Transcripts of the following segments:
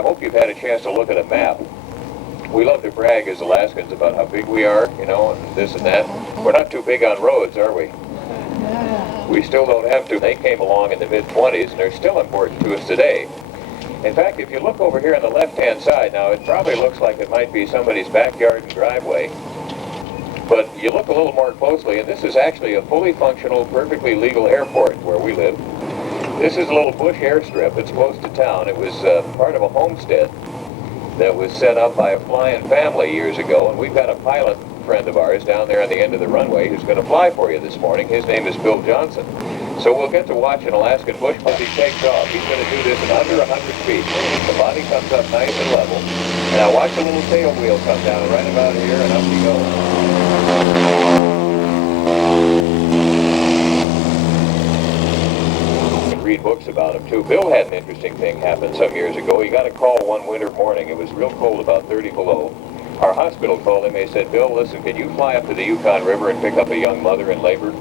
I hope you've had a chance to look at a map. We love to brag as Alaskans about how big we are, you know, and this and that. We're not too big on roads, are we? We still don't have to. They came along in the mid-20s, and they're still important to us today. In fact, if you look over here on the left-hand side, now it probably looks like it might be somebody's backyard and driveway, but you look a little more closely, and this is actually a fully functional, perfectly legal airport where we live. This is a little bush airstrip. It's close to town. It was part of a homestead that was set up by a flying family years ago, and we've got a pilot friend of ours down there on the end of the runway who's going to fly for you this morning. His name is Bill Johnson. So we'll get to watch an Alaskan bush as he takes off. He's going to do this in under 100 feet. The body comes up nice and level. And now watch the little tail wheel come down right about here, and up he goes. Read books about him too. Bill had an interesting thing happen some years ago. He got a call one winter morning. It was real cold, about 30 below. Our hospital called him. They said, "Bill, listen, can you fly up to the Yukon River and pick up a young mother in labor?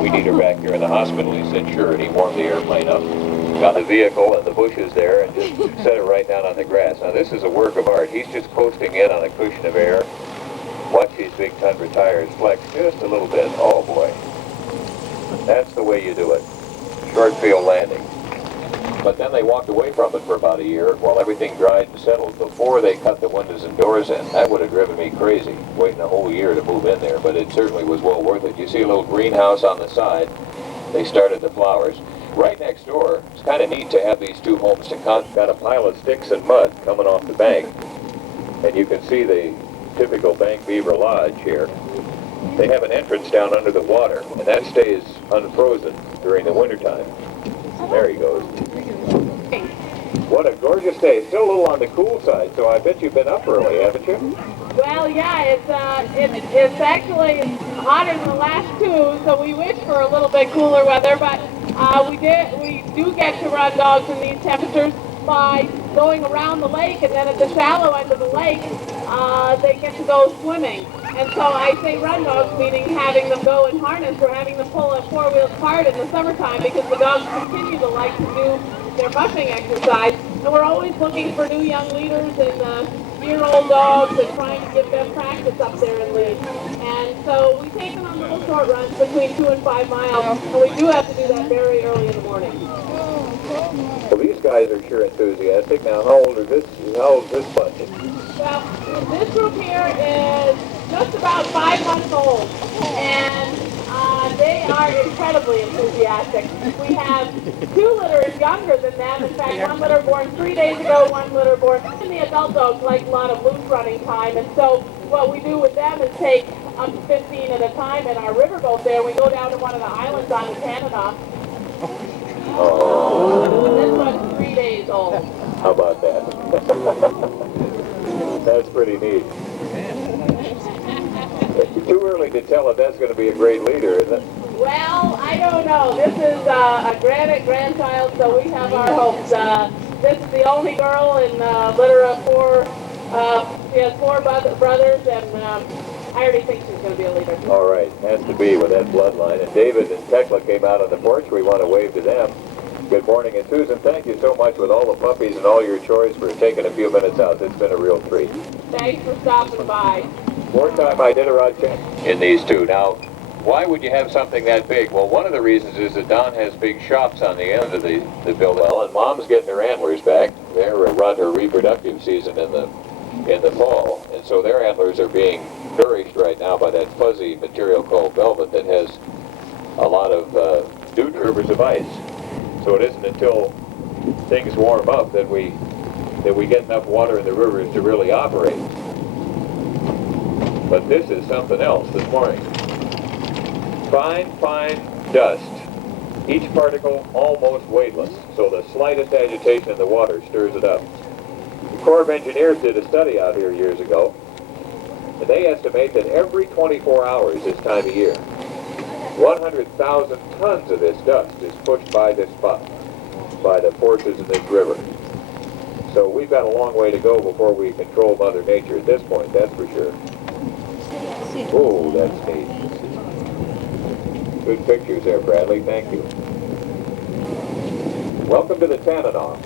We need her back here in the hospital." He said, "Sure," and he warmed the airplane up, got the vehicle and the bushes there, and just set it right down on the grass. Now, this is a work of art. He's just coasting in on a cushion of air. Watch these big Tundra tires flex just a little bit. Oh, boy. That's the way you do it. Short field landing. But then they walked away from it for about a year while everything dried and settled before they cut the windows and doors in. That would have driven me crazy, waiting a whole year to move in there, but it certainly was well worth it. You see a little greenhouse on the side. They started the flowers. Right next door, it's kind of neat to have these two homes. Got a pile of sticks and mud coming off the bank, and you can see the typical Bank Beaver Lodge here. They have an entrance down under the water, and that stays unfrozen during the wintertime. There he goes. What a gorgeous day. Still a little on the cool side, so I bet you've been up early, haven't you? Well, yeah, it's actually hotter than the last two, so we wish for a little bit cooler weather, but we do get to run dogs in these temperatures by going around the lake, and then at the shallow end of the lake, they get to go swimming. And so I say run dogs, meaning having them go in harness or having them pull a four-wheel cart in the summertime, because the dogs continue to like to do their mushing exercise. And we're always looking for new young leaders and year-old dogs and trying to give them practice up there in lead. And so we take them on little short runs between 2 and 5 miles, and we do have to do that very early in the morning. Well, these guys are sure enthusiastic. Now, how old is this bunch? Well, this group here is just about 5 months old, and they are incredibly enthusiastic. We have 2 litters younger than them. In fact, one litter born 3 days ago, one litter born. And the adult dogs like a lot of loose running time, and so what we do with them is take up to 15 at a time in our riverboat there. We go down to one of the islands on the Tanana. Oh. This one's 3 days old. How about that? That's pretty neat. Too early to tell if that's going to be a great leader, isn't it? Well, I don't know. This is a grandchild, so we have our hopes. This is the only girl in a litter of 4. She has 4 brothers, and I already think she's going to be a leader. All right. Has to be with that bloodline. And David and Tekla came out on the porch. We want to wave to them. Good morning. And Susan, thank you so much with all the puppies and all your chores for taking a few minutes out. It's been a real treat. Thanks for stopping by. More time I did a rod check in these two. Now, why would you have something that big? Well, one of the reasons is that Don has big shops on the end of the building. Well, and Mom's getting her antlers back. They're run her reproductive season in the fall, and so their antlers are being nourished right now by that fuzzy material called velvet that has a lot of dew troopers of ice. So it isn't until things warm up that we get enough water in the rivers to really operate. But this is something else this morning. Fine dust. Each particle almost weightless, so the slightest agitation in the water stirs it up. The Corps of Engineers did a study out here years ago, and they estimate that every 24 hours this time of year, 100,000 tons of this dust is pushed by this spot, by the forces in this river. So we've got a long way to go before we control Mother Nature at this point, that's for sure. Oh, that's neat. Good pictures there, Bradley. Thank you. Welcome to the Tanana.